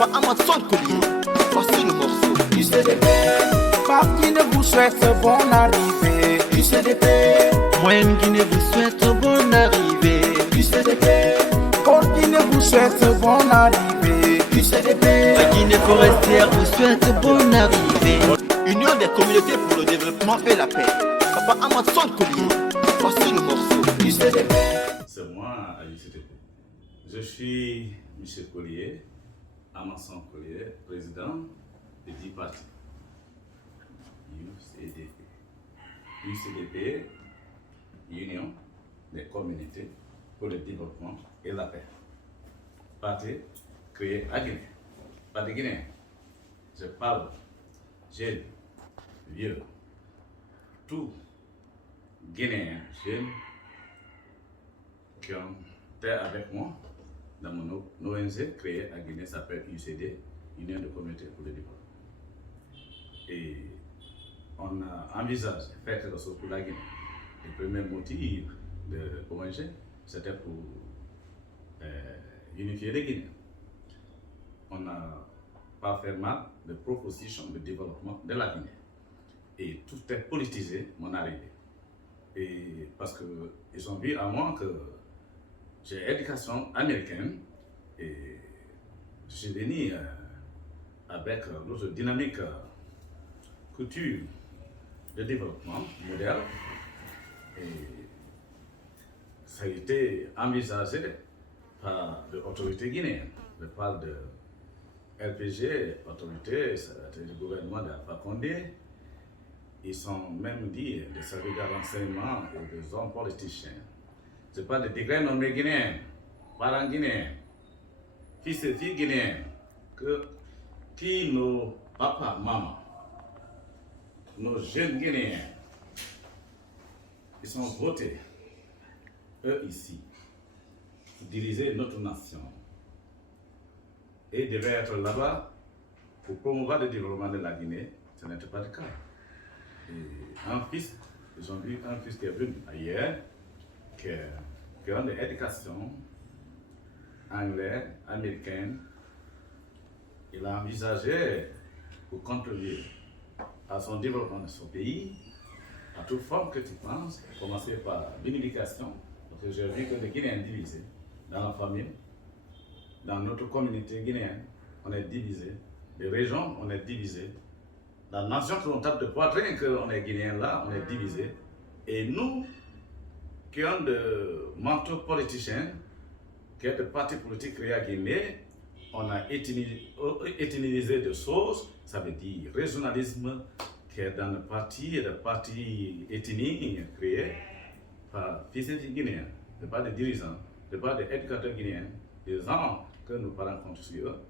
Papa Amazon Collier, voici le morceau. UCDP, Pape Guinée vous souhaite bonne arrivée. UCDP, Moyenne Guinée vous souhaite bonne arrivée. UCDP, Port Guinée vous souhaite bonne arrivée. UCDP, La Guinée forestière vous souhaite bonne arrivée. Union des communautés pour le développement et la paix. Papa Amazon Collier, voici le morceau. UCDP. C'est moi à l'UCDP. Je suis M. Collier, Amazon Collier, président de 10 partis. UCDP. UCDP, Union des communautés pour le développement et la paix. Parti créé à Guinée. Parti guinéen. Je parle jeunes, vieux, tout Guinéens, jeunes qui ont été avec moi dans mon ONG créée à Guinée, s'appelle UCD, Union de communautés pour le développement. Et on a envisagé de faire quelque chose pour la Guinée. Le premier motif de l'ONG, c'était pour unifier les Guinéens. On n'a pas fait mal de propositions de développement de la Guinée. Et tout est politisé, mon arrivée. Et parce qu'ils ont vu à moi que j'ai éducation américaine et je suis venu avec notre dynamique culture de développement modèle et ça a été envisagé par l'autorité guinéenne. Je parle de LPG, autorité, c'est le gouvernement d'Alpha Condé. Ils sont même dit des services de renseignement et des hommes politiciens. Je parle de décrets nommés guinéens, parents guinéens, fils et filles guinéens, qui nos papas, maman, nos jeunes guinéens, ils sont votés, eux ici, pour diriger notre nation. Et devaient être là-bas pour promouvoir le développement de la Guinée. Ce n'était pas le cas. Et un fils, ils ont vu un fils qui est venu ailleurs, qui a une éducation anglaise, américaine. Il a envisagé pour contribuer à son développement de son pays, à toute forme que tu penses, commencer par l'éducation, parce que j'ai vu que les Guinéens sont divisés dans la famille, dans notre communauté guinéenne, on est divisé, les régions, on est divisé. La nation qui on tape de poitrine, qu'on est Guinéen là, on est divisé. Et nous, qui avons de mentaux politiciens, qui ont des partis politiques créés à Guinée, on a ethnisé des choses, ça veut dire régionalisme, qui est dans le parti ethniques créés par fils et filles guinéens, de pas des dirigeants, de pas des éducateurs guinéens, des gens que nos parents comptent sur eux.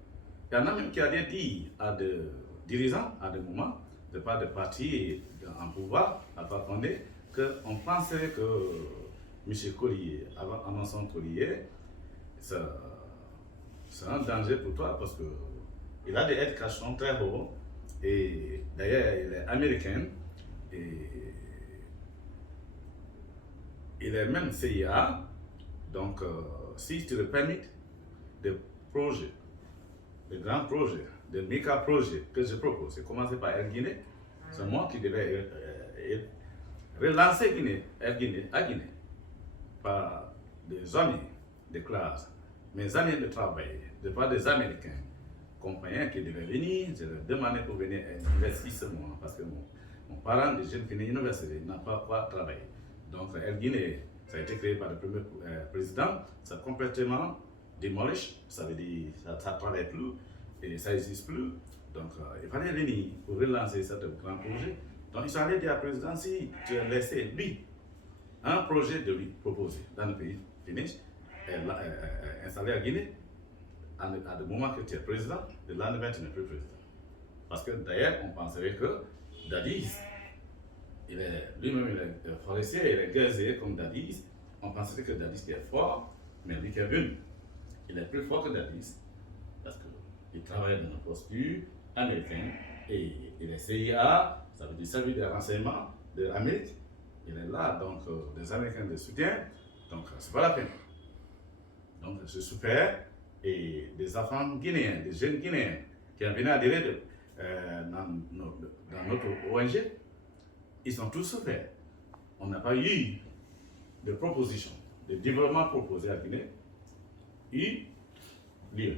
Il y en a même qui a dit à des dirigeants, à des moments, de pas de partis en pouvoir, à pas Condé, qu'on pensait que M. Collier, Amazon Collier, c'est un danger pour toi parce qu'il a des éducations très hautes et d'ailleurs il est américain et il est même CIA. Donc, si tu le permets, des projets, des grands projets, des méga projets que je propose, c'est commencer par Air Guinée. C'est moi qui devais relancer Guinée, Air Guinée, à Guinée, par des amis de classe, mes amis de travail, de pas des Américains, compagnons qui devaient venir, je leur demandais pour venir investir ce mois, parce que mon parent de jeune fini université n'a pas quoi travailler. Donc, Air Guinée, ça a été créé par le premier président, ça a complètement démoli, ça veut dire ça ne travaille plus et ça n'existe plus. Donc il fallait venir pour relancer ce grand projet. Donc ils sont allés dire à la président, si tu as laissé lui, un projet de lui proposer dans le pays, finish, installé à Guinée, à le moment que tu es président, le lendemain tu n'es plus président. Parce que d'ailleurs on penserait que Dadis, lui-même il est forestier, il est gazier comme Dadis. On penserait que Dadis est fort, mais lui qui est venu, il est plus fort que Dadis. Parce qu'il travaille dans une posture américaine et il est CIA, ça veut dire service de renseignement de l'Amérique. Il est là, donc des Américains de soutien, donc c'est pas la peine. Donc je super et des enfants guinéens, des jeunes guinéens qui ont venu adhérer dans notre ONG, ils sont tous ouverts. On n'a pas eu de proposition, de développement proposé à Guinée, eu lieu.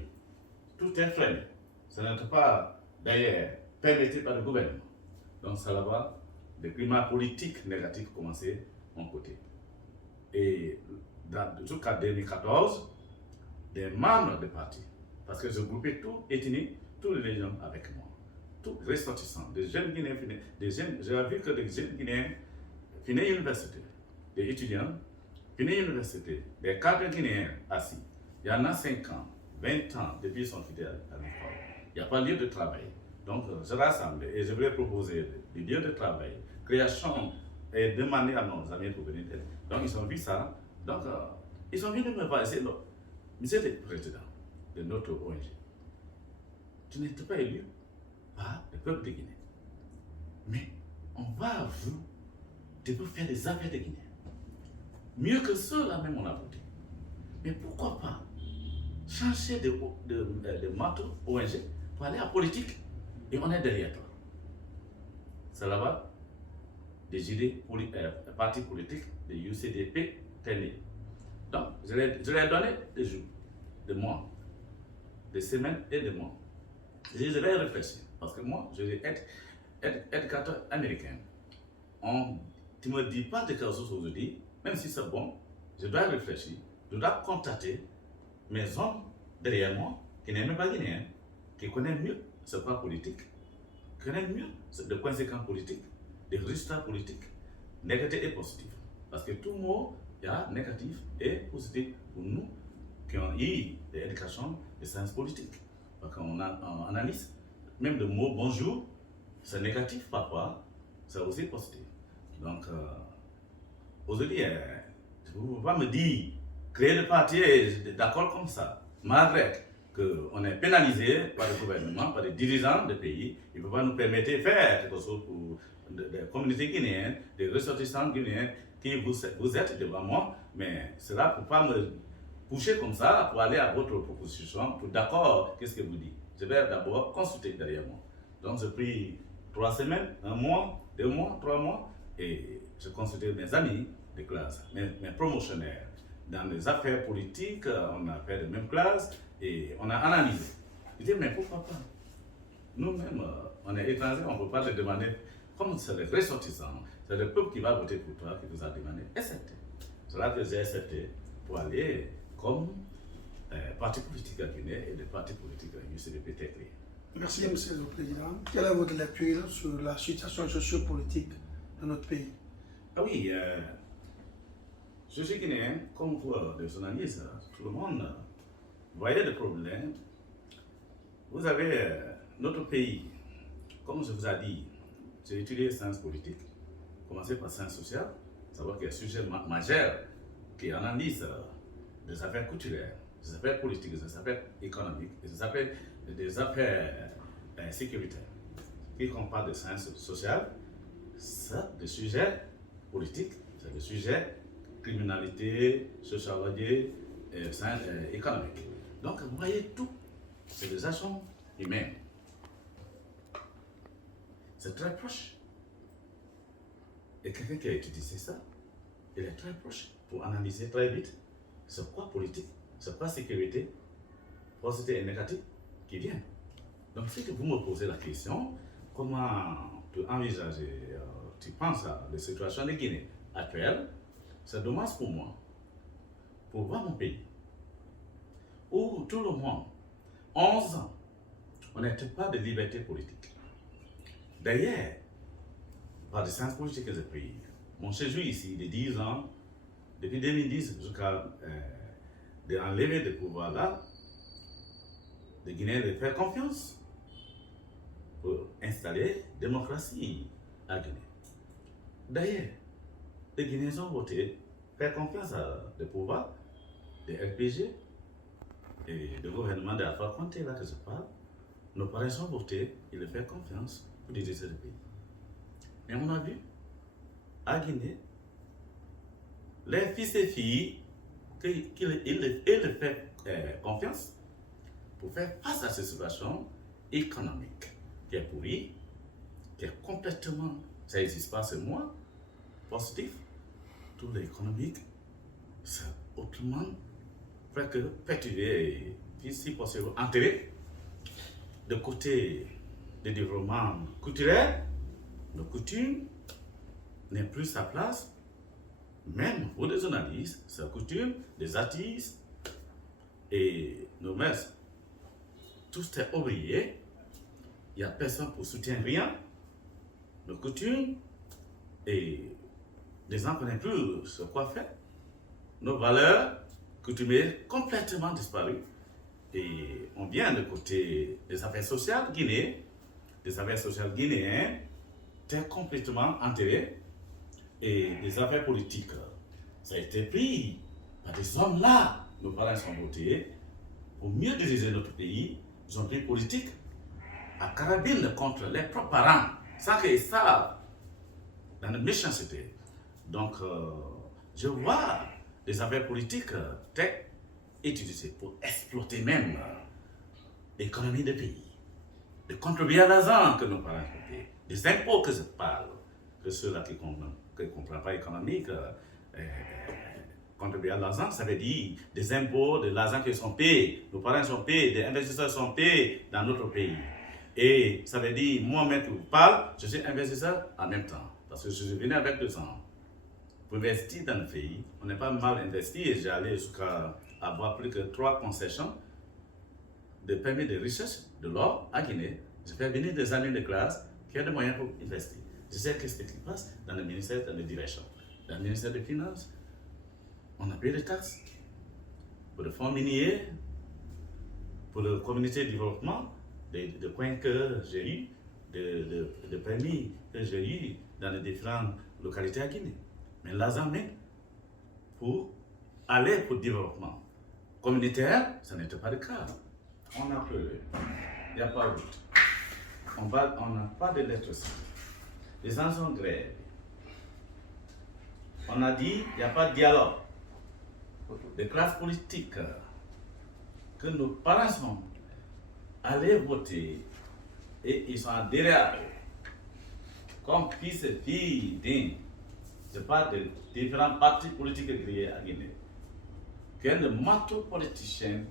Tout est freiné. Ce n'est pas d'ailleurs permis par le gouvernement. Donc ça là-bas, des climats politiques négatifs commençaient de mon côté. Et jusqu'à 2014, des membres du parti, parce que je groupais tout ethnique, toutes les gens avec moi, tous ressortissants, des jeunes Guinéens, j'ai vu que des jeunes Guinéens finaient l'université, des étudiants finaient l'université, des cadres Guinéens assis. Il y en a 5 ans, 20 ans depuis qu'ils sont quittés à l'école. Il n'y a pas de lieu de travail. Donc, je rassemble et je voulais proposer des lieux de travail, création et demander à nos amis pour venir. Donc, ils ont vu ça. Donc, ils ont venus me voir. Monsieur le président de notre ONG, tu n'étais pas élu par le peuple de Guinée. Mais on va à vous de vous faire des affaires de Guinée. Mieux que ceux-là même on a voté. Mais pourquoi pas changer de motto ONG pour aller à politique et on est derrière toi. C'est là-bas des idées partis politiques de UCDP TNI. Donc, je leur ai donné des jours, des mois, des semaines et des mois. Je vais réfléchir parce que moi, je vais être éducateur américain. Tu ne me dis pas de quelque chose aujourd'hui, même si c'est bon, je dois réfléchir, je dois contacter mes hommes derrière moi qui n'aiment pas guinéens, qui connaissent mieux ce pas politique, qui connaissent mieux les conséquences politiques, les résultats politiques, négatifs et positifs. Parce que tout mot, il y a négatif et positif pour nous qui ont eu de l'éducation de sciences politiques. Parce qu'on analyse, même le mot bonjour, c'est négatif parfois, c'est aussi positif. Donc, aujourd'hui, je ne peux pas me dire, créer le parti est d'accord comme ça, malgré qu'on est pénalisé par le gouvernement, par les dirigeants du pays, ils ne peuvent pas nous permettre de faire quelque chose pour les communautés guinéennes, les ressortissants guinéens qui vous êtes devant moi, mais cela pour ne pas me pousser comme ça pour aller à votre proposition, pour d'accord, qu'est-ce que vous dites. Je vais d'abord consulter derrière moi. Donc j'ai pris 3 semaines, 1 mois, 2 mois, 3 mois, et j'ai consulté mes amis de classe, mes promotionnaires. Dans les affaires politiques, on a fait de même classe et on a analysé. Je dis, mais pourquoi pas? Nous-mêmes, on est étrangers, on ne peut pas te demander, comme c'est les ressortissants, c'est le peuple qui va voter pour toi, qui vous a demandé, acceptez. C'est là que j'ai accepté pour aller comme parti politique à Guinée et des partis politiques à UCDP créés. Merci, Monsieur le Président. Quelle est votre lecture sur la situation sociopolitique de notre pays? Ah oui, je suis guinéen, comme vous, les journalistes, tout le monde, voyez le problème. Vous avez notre pays, comme je vous ai dit, j'ai étudié sciences politiques, commencé par sciences sociales, savoir qu'il y a un sujet majeur qui analyse des affaires culturelles, des affaires politiques, des affaires économiques, des affaires sécuritaires. Et quand on parle de sciences sociales, c'est des sujets politiques, c'est des sujets criminalité, sociologie, économique. Donc, vous voyez tout, c'est des actions humaines. C'est très proche. Et quelqu'un qui a utilisé ça, il est très proche pour analyser très vite c'est quoi politique, c'est quoi sécurité, positif et négatif qui viennent. Donc, si vous me posez la question, comment tu envisages, tu penses à la situation de Guinée actuelle, c'est dommage pour moi, pour voir mon pays, où tout le monde, 11 ans, on n'était pas de liberté politique. D'ailleurs, par des sciences politiques que j'ai pris, mon séjour ici de 10 ans, depuis 2010 jusqu'à enlever le pouvoir là, les Guinéens de faire confiance pour installer la démocratie à Guinée. D'ailleurs, les Guinéens ont voté, faire confiance à le pouvoir de RPG et le gouvernement de Alpha Condé, là que je parle. Nos parents ont voté et le faire confiance pour diriger le pays. Et on a vu, à Guinée, les fils et filles, ils le font confiance pour faire face à cette situation économique qui est pourrie, qui est complètement, ça n'existe pas, c'est moi, positif, tout l'économique, c'est autrement fait que perturber et si possible enterrer de côté des développements culturels, nos coutumes n'est plus sa place, même pour des journalistes, sa coutume, des artistes et nos mères, tout est oublié, il n'y a personne pour soutenir rien, nos coutumes et les gens ne connaissent plus ce qu'on fait, nos valeurs coutumières complètement disparues. Et on vient de côté des affaires sociales guinéennes, des affaires sociales guinéennes, étaient complètement enterrées, et des affaires politiques, ça a été pris par des hommes là. Nos parents sont votés pour mieux diriger notre pays. Ils ont pris politique à carabine contre les propres parents, sans qu'ils savent, dans la méchanceté. Donc, je vois des affaires politiques très utilisées pour exploiter même l'économie du pays. De contribuer à l'argent que nos parents ont payé, des impôts que je parle, que ceux-là qui ne comprennent pas l'économique, contribuer à l'argent, ça veut dire des impôts, de l'argent qui sont payés, nos parents sont payés, des investisseurs sont payés dans notre pays. Et ça veut dire, moi-même qui vous parle, je suis investisseur en même temps, parce que je suis venu avec 2 ans. Pour investir dans le pays, on n'est pas mal investi et j'ai allé jusqu'à avoir plus que 3 concessions de permis de recherche de l'or à Guinée. Je fais venir des amis de classe qui ont des moyens pour investir. Je sais qu'est-ce qui passe dans le ministère, dans les directions. Dans le ministère des Finances, on a payé des taxes pour le fonds minier, pour la communauté de développement, des coins que j'ai eu, de permis que j'ai eu dans les différentes localités à Guinée. Mais l'argent même pour aller pour le développement communautaire, ça n'était pas le cas. On a pleuré, il n'y a pas de route. On n'a pas de lettres. Les gens sont grèves. On a dit il n'y a pas de dialogue. Les classes politiques que nos parents sont allés voter et ils sont adhérés à eux, comme fils et filles dignes. Je parle de différents partis politiques créés à Guinée, qui ont de marteaux politiciens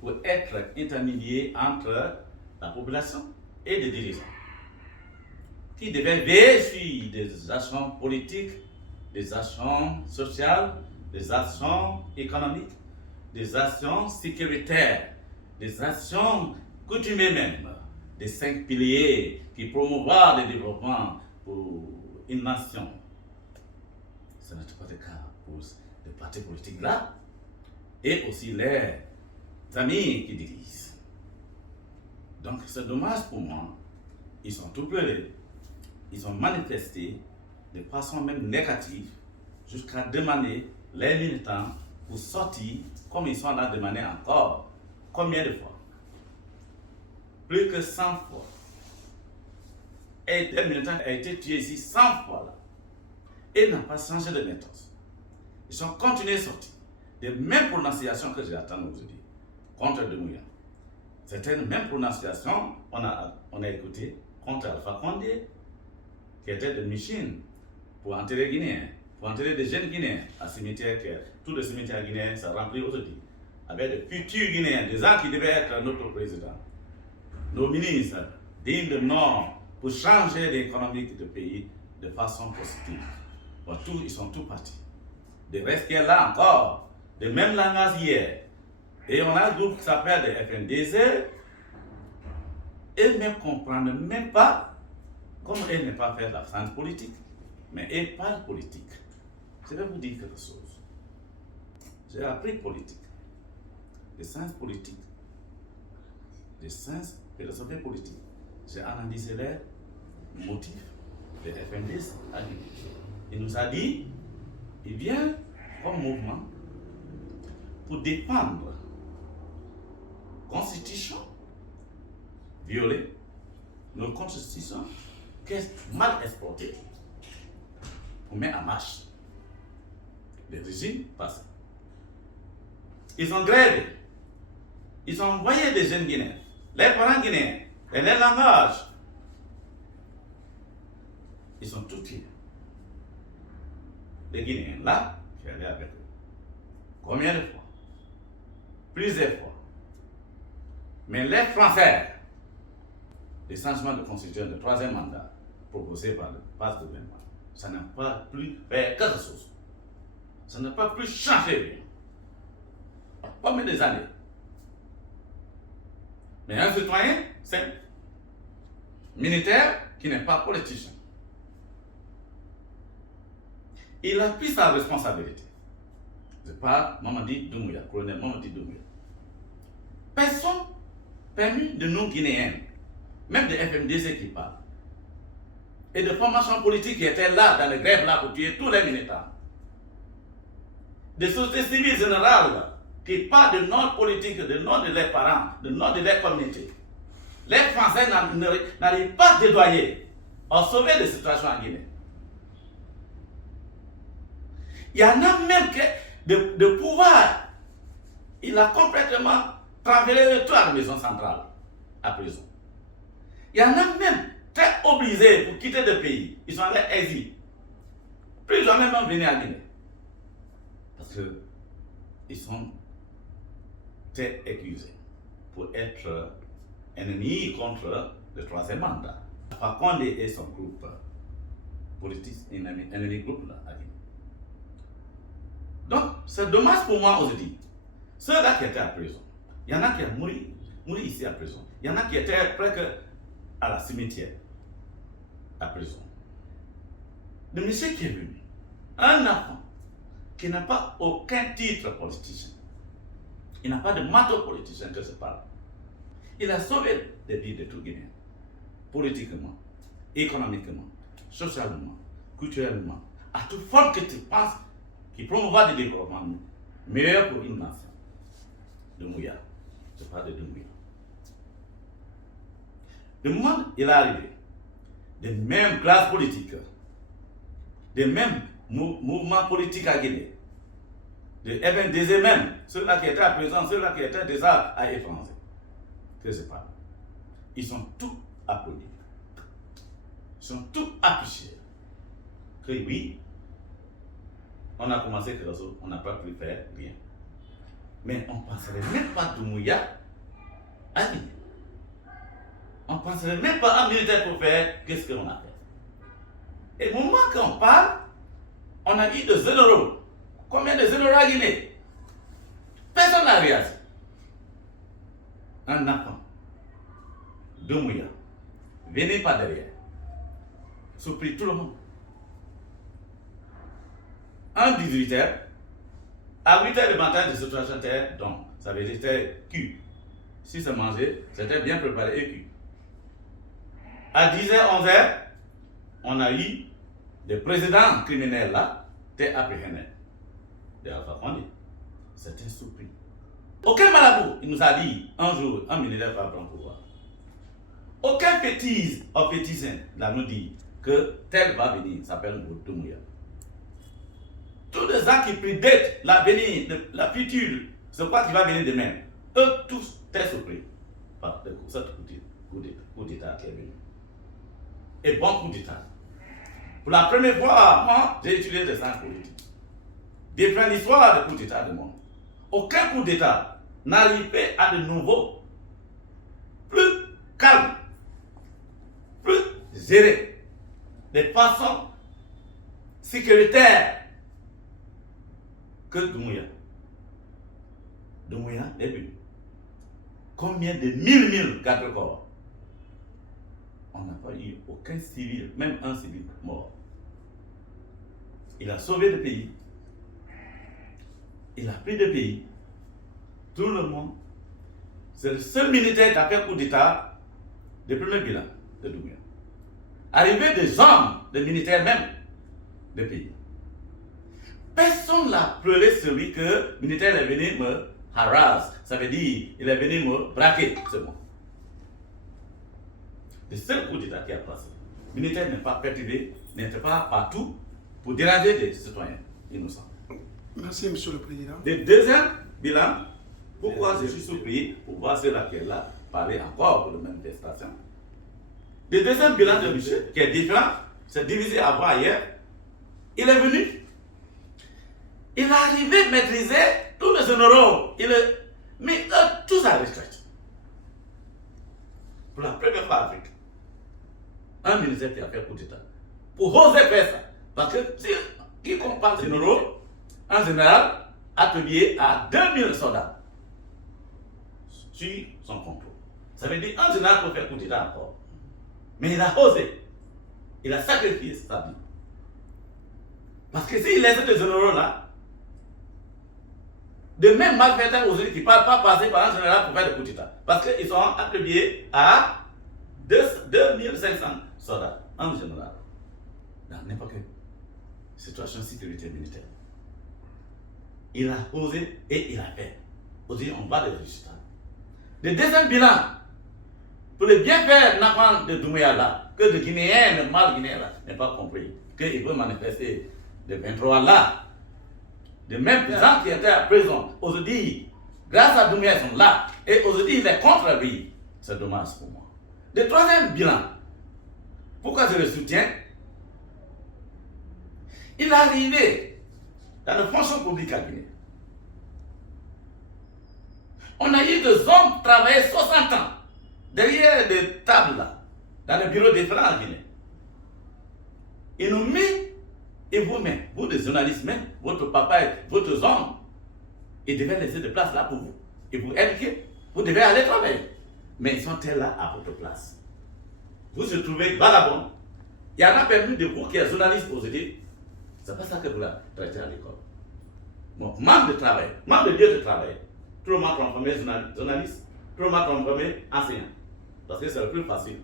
pour être intermédiaires entre la population et les dirigeants, qui devaient veiller sur des actions politiques, des actions sociales, des actions économiques, des actions sécuritaires, des actions coutumières même, des 5 piliers qui promouvoient le développement pour une nation. Ce n'est pas le cas pour les partis politiques là, et aussi les amis qui dirigent. Donc c'est dommage pour moi, ils sont tout pleurés, ils ont manifesté de façon même négative jusqu'à demander les militants pour sortir, comme ils sont là demandé encore. Combien de fois? Plus que 100 fois. Et des militants ont été tués ici 100 fois là. Et n'ont pas changé de méthode. Ils sont continués à sortir. Les mêmes prononciations que j'attends aujourd'hui contre Demouya. C'était les mêmes prononciations on a écouté contre Alpha Condé, qui était de Michine, pour enterrer les Guinéens, pour enterrer des jeunes Guinéens à cimetière, tous les cimetières guinéens sont remplis aujourd'hui, avec des futurs Guinéens, des gens qui devaient être notre président, nos ministres, dignes de nom, pour changer l'économie du pays de façon positive. Bon, ils sont tous partis. Des restes qui est là encore, de même langage hier. Et on a un groupe qui s'appelle le FNDZ. Elles ne comprennent même pas comment elles ne pas faire la science politique. Mais elles parlent politique. Je vais vous dire quelque chose. J'ai appris politique. Les sciences politiques. Les sciences philosophiques politiques. J'ai analysé les motifs de FNDZ à Guinée. Il nous a dit, il vient comme mouvement pour défendre la constitution, violer nos constitutions, qui est mal exploitée, pour mettre en marche le régime passé. Ils ont grévé ils ont envoyé des jeunes Guinéens, les parents guinéens, et les langages. Ils sont tous tués. Les Guinéens, là, je suis allé avec eux. Combien de fois? Plusieurs fois. Mais les Français, les changements de constitution de 3e mandat proposés par le passe de gouvernement, ça n'a pas plus fait quelque chose. Ça n'a pas plus changé rien. Combien des années? Mais un citoyen, c'est militaire qui n'est pas politicien. Il a pris sa responsabilité. Je parle Mamadi Doumbouya, colonel Mamadi Doumbouya. Personne, parmi de nous Guinéens, même des FMDC qui parlent, et de formations politiques qui étaient là, dans les grèves là, pour tuer tous les militants, des sociétés civiles générales qui parlent de notre politique, de notre de leurs parents, de notre de leurs communautés. Les Français n'arrivent pas à dédoyer, à sauver les situations en Guinée. Il y en a même de pouvoir. Il a complètement traversé toute la maison centrale à prison. Il y en a même très obligés pour quitter le pays. Ils sont allés exil. Plus jamais même venir à Guinée. Parce qu'ils sont très accusés pour être ennemis contre le 3e mandat. Par contre, et son groupe politique, ennemi groupe là, à Guinée. Donc, c'est dommage pour moi aujourd'hui. Ceux-là qui étaient à prison, il y en a qui ont mouru ici à prison. Il y en a qui étaient presque à la cimetière, à prison. Le monsieur qui est venu, un enfant qui n'a pas aucun titre politicien, il n'a pas de manteau politicien que je parle. Il a sauvé les vies de tout Guinéen, politiquement, économiquement, socialement, culturellement, à toute forme que tu penses qui promouva le développement meilleur pour une nation. Doumbouya, je parle de Doumbouya. Le moment il est arrivé, des mêmes classes politiques, des mêmes mouvements politiques à Guinée, de FNDC même, ceux-là qui étaient à présent, ceux-là qui étaient déjà à l'étranger, que je parle. Ils sont tous applaudis. Ils sont tous appréciés. Que oui, on a commencé quelque chose, on n'a pas pu faire rien. Mais on ne penserait même pas à Doumbouya à Guinée. On ne penserait même pas à un militaire pour faire qu'est-ce qu'on a fait. Et au moment qu'on parle, on a eu des généraux. Combien de généraux à Guinée? Personne n'a réagi. Un enfant, Doumbouya, venez par derrière, surpris tout le monde. Un 18h, à 8h du matin, de situation était donc, ça veut dire c'était cuit. Si c'est mangé, c'était bien préparé et cuit. À 10h, 11h, on a eu des présidents criminels là, étaient appréhendés. De Alpha Condé. C'était surpris. Aucun marabout, il nous a dit un jour, un militaire va prendre pouvoir. Aucun féticien là nous dit que tel va venir, s'appelle Doumbouya. Tous les gens qui prédictent l'avenir, la future, c'est quoi qui va venir demain. Eux tous étaient surpris par cette coup d'État qui est venu. Et bon coup d'État. Pour la première fois, moi, j'ai utilisé des sciences politiques. Depuis l'histoire des coups d'État du monde, aucun coup d'État n'arrivait à de nouveau plus calme, plus géré, de façon sécuritaire que Doumbouya. Doumbouya est venu. Combien de mille gardes corps? On n'a pas eu aucun civil, même un civil mort. Il a sauvé le pays. Il a pris le pays. Tout le monde. C'est le seul militaire qui a fait coup d'État de premier bilan de Doumbouya. Arrivé des hommes, des militaires même, du pays. Personne n'a pleuré celui que le militaire est venu me harass. Ça veut dire il est venu me braquer, c'est bon. Le seul coup d'État qui a passé. Le militaire n'est pas perturbé, n'était pas partout pour déranger des citoyens innocents. Merci, Monsieur le Président. Le deuxième bilan, Pourquoi je suis surpris pour voir ceux-là qui est là parler encore pour la manifestation? Le deuxième bilan de Michel, qui est différent, c'est divisé avant hier. Il est venu. Il est arrivé à maîtriser tous les généraux. Mais tous à retraite. Pour la première fois en Afrique. Un ministère qui a fait coup d'État. Pour oser faire ça. Parce que si quiconque parle de généraux, un général atelier à 2000 soldats sur son contrôle. Ça veut dire un général peut faire coup d'État encore. Mais il a osé. Il a sacrifié sa vie. Parce que s'il laisse des généraux là, de même malfaiteurs aujourd'hui qui ne parlent pas passer par un général pour faire des coups d'État. Parce qu'ils sont attribués à 2500 soldats, un général. Dans n'importe quelle situation de sécurité militaire. Il a osé et il a fait. Aujourd'hui, on voit des résultats. Le deuxième bilan, pour le bienfait n'apprendre de Doumbouya là, que le Guinéen, le mal Guinéen là, n'est pas compris, qu'il veut manifester le 23 là. Les mêmes gens qui étaient à prison, aujourd'hui, grâce à Doumbouya, ils sont là. Et aujourd'hui, il est contre lui. C'est dommage pour moi. Le troisième bilan, pourquoi je le soutiens? Il est arrivé dans la fonction publique à Guinée. On a eu des hommes travailler 60 ans derrière des tables là, dans les bureaux des francs en Guinée. Ils nous mettent, et vous-même, vous les journalistes, même, votre papa, votre homme, ils devaient laisser de place là pour vous. Et vous éduquer, vous devez aller travailler. Mais ils sont là à votre place. Vous se trouvez balabon. Il y en a permis de vous qui êtes journaliste aujourd'hui. C'est pas ça que vous l'avez traité à l'école. Donc, manque de travail, manque de lieu de travail. Tout le monde transformé journaliste, tout le monde transformé enseignant. Parce que c'est le plus facile.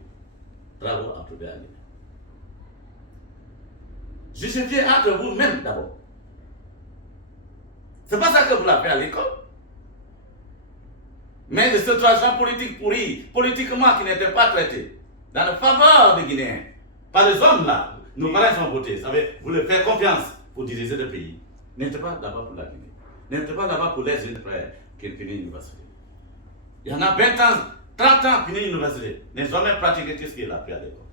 Travaux à trouver à l'école. Justifiez entre vous-même d'abord. C'est pas ça que vous l'avez fait à l'école. Mais de cette situation politique pourrie, politiquement qui n'était pas traitée, dans la faveur des Guinéens, par les hommes là, nos parents sont votés. Vous leur faites confiance pour diriger le pays. N'êtes pas là-bas pour la Guinée. N'êtes pas là-bas pour les jeunes frères qui finissent l'université. Il y en a 20 ans, 30 ans finissent l'université. Ils n'ont jamais pratiqué ce qu'il a appris à l'école.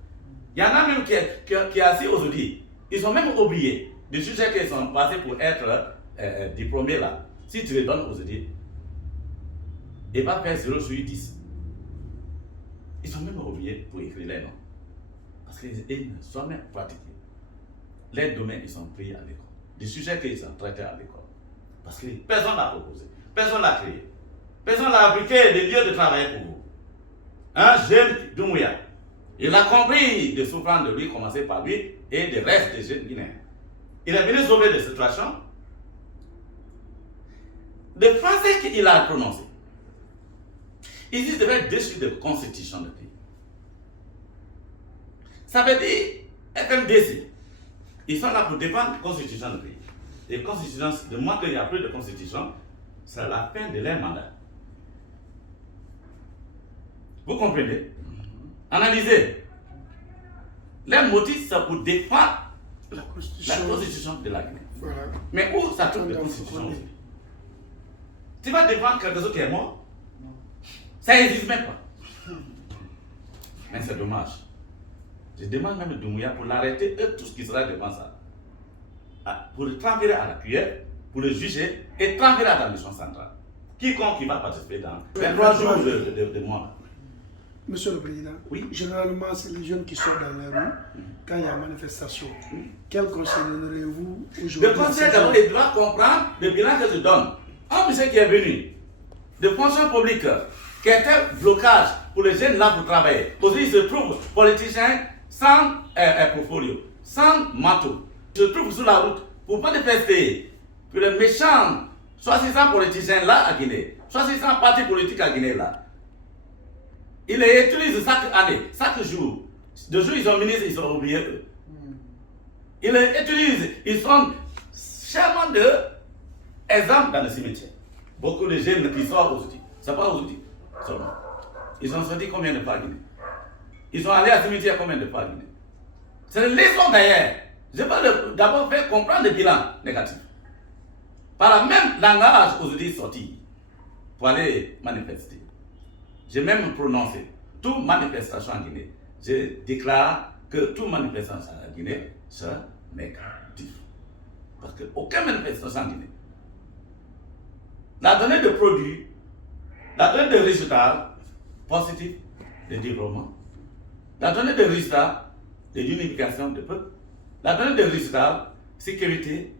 Il y en a même qui est assis aujourd'hui. Ils ont même oublié du sujet qu'ils sont passés pour être diplômés là. Si tu les donnes aujourd'hui, ils vont faire 0 sur 10. Ils ont même oublié pour écrire les noms. Parce qu'ils ne sont même pratiqués. Les domaines, ils sont pris à l'école. Des sujets qu'ils ont traités à l'école. Parce que personne ne l'a proposé. Personne ne l'a créé. Personne n'a appliqué des lieux de travail pour vous. Un jeune Doumbouya, il a compris de souffrance de lui, commencer par lui et des restes des jeunes Guinéens. Il est venu sauver des situations. Le français qu'il a prononcé, il dit qu'il devait être déchu de la constitution du pays. Ça veut dire, FMDC, ils sont là pour défendre la constitution du pays. Les constitutions, de moins qu'il n'y a plus de constitution, c'est la fin de leur mandat. Vous comprenez? Analysez. Les motifs, c'est pour défendre la constitution de la Guinée. Voilà. Mais où ça trouve la constitution? Tu vas défendre quelque chose qui est mort? Ça n'existe même pas. Mais c'est dommage. Je demande même à Doumbouya pour l'arrêter et tout ce qui sera devant ça. Pour le transférer à la cuillère, pour le juger et transférer à la mission centrale. Quiconque qui va participer dans les 3 jours de mois. Monsieur le Président, oui? Généralement, c'est les jeunes qui sont dans les rues quand il y a manifestation. Quel conseil donneriez-vous aujourd'hui? Le conseil d'abord, il doit comprendre le bilan que je donne. Un monsieur qui est venu de fonction publique, qui était blocage pour les jeunes là pour travailler. Aujourd'hui, il se trouve politicien sans portfolio, sans manteau. Il se trouve sur la route pour manifester. Puis les méchants, 600 politiciens là à Guinée, 600 partis politiques à Guinée là. Ils les utilisent chaque année, chaque jour. De jour, ils sont ministres, ils sont oubliés eux. Ils les utilisent, ils sont charmants d'exemples dans le cimetière. Beaucoup de jeunes qui sortent aujourd'hui, c'est pas aujourd'hui seulement. Ils ont sorti combien de fois à Guinée? Ils sont allés à cimetière combien de fois à Guinée? C'est une leçon d'ailleurs. Je veux d'abord faire comprendre le bilan négatif. Par le même langage aujourd'hui sorti. pour aller manifester. J'ai même prononcé toute manifestation en Guinée. Je déclare que toute manifestation en Guinée sera négative. Parce qu'aucune manifestation en Guinée. La donnée de produits, la donnée de résultats positifs de développement, la donnée de résultats de l'unification du peuple, la donnée de résultats sécurité,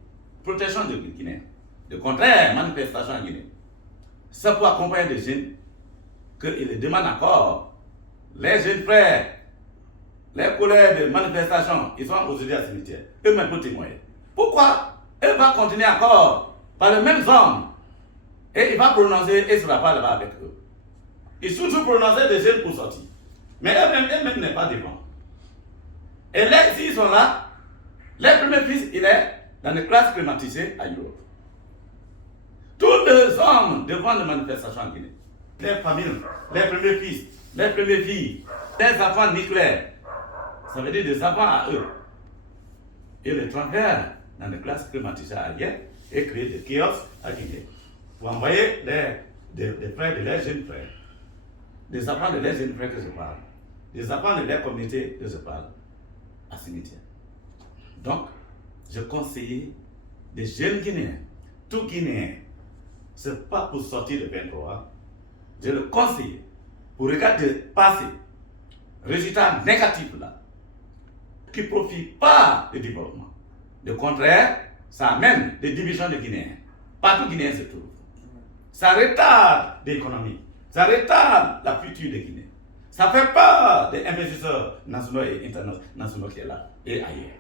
protection de Guinée. De contraire, manifestation en Guinée. Ça pour accompagner des jeunes qu'ils demandent encore. Les jeunes frères, les collègues de manifestation, ils sont aujourd'hui à cimetière. Eux-mêmes pour témoigner. Pourquoi eux vont continuer encore par les mêmes hommes et il va prononcer et il ne sera pas là-bas avec eux. Ils sont toujours prononcés des jeunes pour sortir. Mais eux-mêmes n'est pas devant. Et là, s'ils sont là, les premiers fils, il est dans les classes climatisées à Europe. Tous les hommes devant les manifestations en Guinée, les familles, les premiers fils, les premières filles, les enfants nucléaires, ça veut dire des enfants à eux. Et les transfèrent dans les classes climatisées ailleurs et créer des kiosques à Guinée. Pour envoyer des frères de leurs jeunes frères, des enfants de leurs jeunes frères que je parle, des enfants de leur communauté que je parle, à cimetière. Donc, je conseille des jeunes Guinéens, tout Guinéens, ce n'est pas pour sortir de 23, je le conseille pour regarder passer, résultats négatifs là, qui ne profitent pas du développement. De contraire, ça amène des divisions de Guinéens. Partout Guinéens se trouvent. Ça retarde l'économie, ça retarde la future de Guinée. Ça fait peur des investisseurs nationaux et internationaux qui sont là et ailleurs.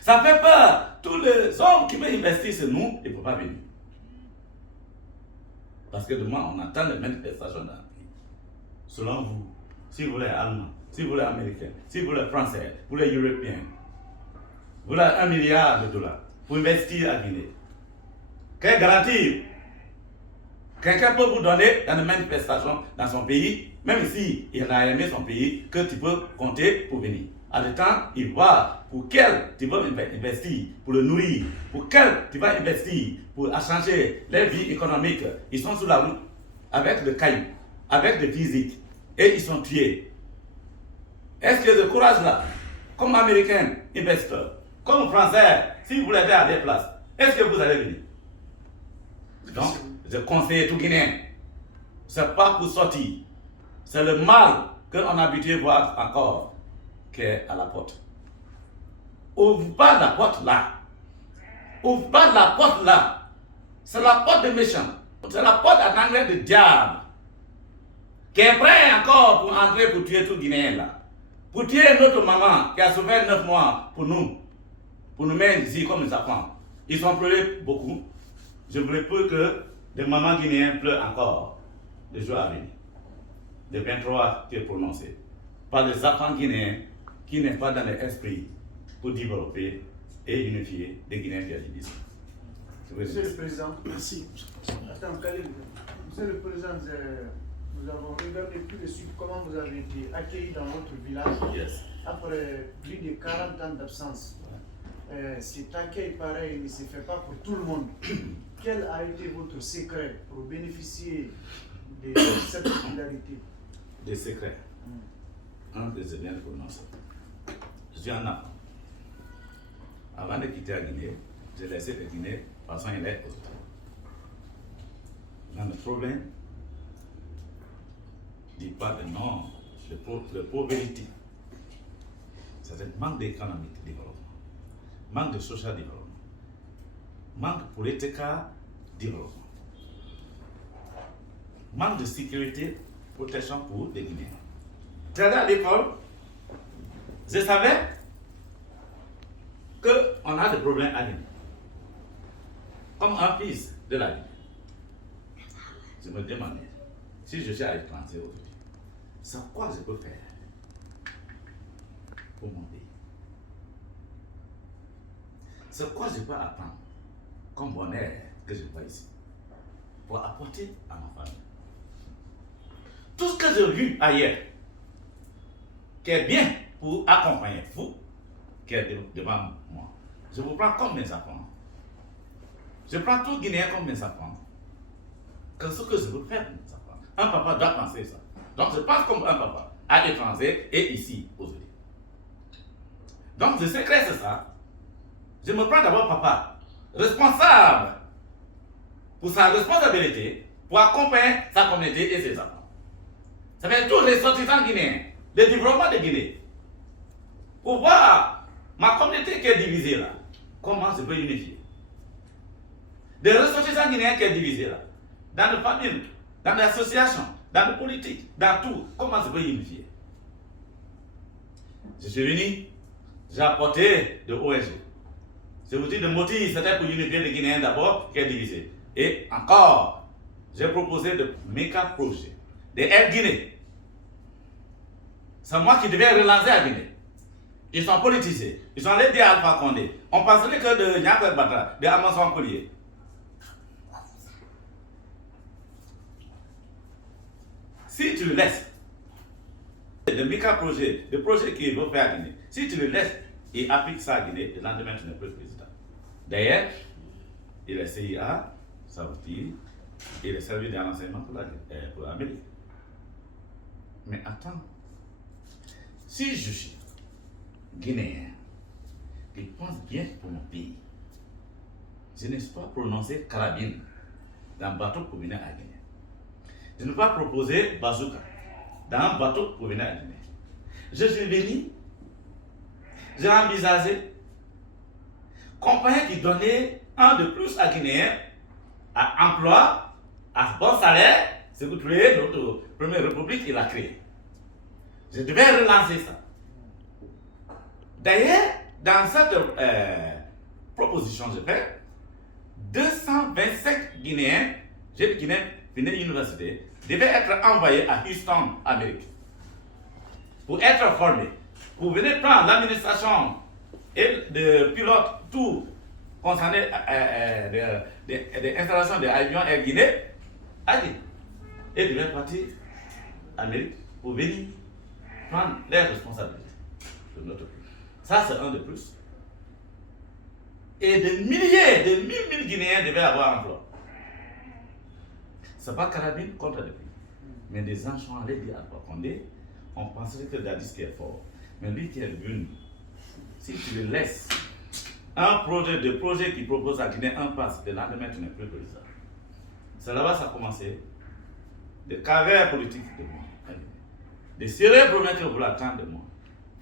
Ça fait peur tous les hommes qui veulent investir sur nous, ils ne peuvent pas venir. Parce que demain, on attend les manifestations dans le pays. Selon vous, si vous voulez allemand, si vous voulez américain, si vous voulez français, vous voulez européen, vous voulez $1 milliard pour investir à Guinée. Quelle garantie quelqu'un peut vous donner dans les manifestations dans son pays, même si il a aimé son pays, que tu peux compter pour venir. À le temps, il voit pour quel tu vas investir, pour le nourrir, pour quel tu vas investir, pour changer les vies économiques. Ils sont sur la route avec le caillou, avec le physique, et ils sont tués. Est-ce que ce courage-là, comme américain investisseur, comme français, si vous voulez aller à des places, est-ce que vous allez venir? Donc, je conseille tout Guinéen, ce n'est pas pour sortir, c'est le mal qu'on a habitué à voir encore qui est à la porte. Ouvre pas la porte là. Ouvre pas la porte là. C'est la porte des méchants. C'est la porte en anglais de diable. Qui est prêt encore pour entrer pour tuer tout Guinéen là. Pour tuer notre maman qui a souffert 9 mois pour nous mettre ici comme des enfants. Ils ont pleuré beaucoup. Je voudrais peu que des mamans guinéennes pleurent encore les jours à venir. Le 23 qui est prononcé par les enfants guinéens qui n'est pas dans l'esprit pour développer et unifier des Guinéens qui divisent. Monsieur le Président, Merci. attends, Khalil, Monsieur le Président, nous avons regardé tout de suite comment vous avez été accueilli dans votre village Yes. après plus de 40 ans d'absence. Cet accueil pareil ne se fait pas pour tout le monde. Quel a été votre secret pour bénéficier de cette popularité? Des secrets. Un que je viens de prononcer. Je suis en Afrique. Avant de quitter la Guinée, j'ai laissé la Guinée parce qu'il est aux autres. Dans le problème, je ne dis pas de non, de pauvreté. C'est un manque d'économique développement, manque de social développement, manque politique développement, manque de sécurité, protection pour les Guinéens. J'allais à l'école, je savais qu'on a des problèmes à Guinée. Comme un fils de la Guinée. Je me demandais, si je suis à l'étranger aujourd'hui, c'est quoi je peux faire pour mon pays? C'est quoi je peux apprendre comme bonheur que je vois ici pour apporter à ma famille? Tout ce que j'ai vu ailleurs, qui est bien pour accompagner vous, qui est devant moi, je vous prends comme mes enfants. Je prends tout Guinéen comme mes enfants. que ce que je veux faire pour mes enfants. Un papa doit penser ça. Donc je pense comme un papa, à l'étranger et ici, aujourd'hui. Donc le secret c'est ça. Je me prends d'abord papa, responsable pour sa responsabilité, pour accompagner sa communauté et ses enfants. Ça fait tous les ressortissants guinéens, le développement de Guinée. Pour voir ma communauté qui est divisée là, comment je peux unifier. Des ressortissants guinéens qui est divisés là, dans les familles, dans l'association, dans le politique, dans tout, comment je peux unifier. Je suis venu, j'ai apporté de ONG. Je vous dis, le motif, c'était pour unifier les Guinéens d'abord, qui est divisé. Et encore, j'ai proposé de méga projets, des Air Guinée. C'est moi qui devais relancer la Guinée. Ils sont politisés. Ils sont allés dire à Alpha Condé. On penserait que de Nyakwe Batra, de Amazon Collier. Si tu le laisses, le méga projet, le projet qu'il veut faire à Guinée, si tu le laisses et appliques ça à Guinée, le lendemain tu n'es plus président. D'ailleurs, il est CIA, ça veut dire, il est servi d'un renseignement pour l'Amérique. Mais attends, si je suis guinéen, qui pense bien pour mon pays, je n'ai pas prononcé carabine dans un bateau pour venir à Guinée. Je n'ai pas proposé bazooka dans un bateau pour venir à Guinée. Je suis venu, j'ai envisagé compagnie qui donnait un de plus à Guinéens, à emploi, à bon salaire, c'est que créer notre première république, il a créé. Je devais relancer ça. D'ailleurs, dans cette proposition, je fais 225 Guinéens, jeunes Guinéens venus de l'université, devaient être envoyés à Houston, Amérique, pour être formés, pour venir prendre l'administration et de pilote, tout concernant des installations d'avions Air Guinée, et devaient partir en Amérique pour venir prendre les responsabilités de notre pays. Ça, c'est un de plus. Et des milliers, des mille Guinéens devaient avoir emploi. Ce n'est pas carabine contre le pays. Mais des gens sont allés dire à Alpha Condé, on penserait que Dadis qui est fort. Mais lui qui est venu, si tu le laisses, un projet qui propose à Guinée un pass, le lendemain tu n'es plus président. C'est là-bas que ça a commencé. Des carrières politiques de moi. Des sérieux prometteurs pour l'attendre de moi.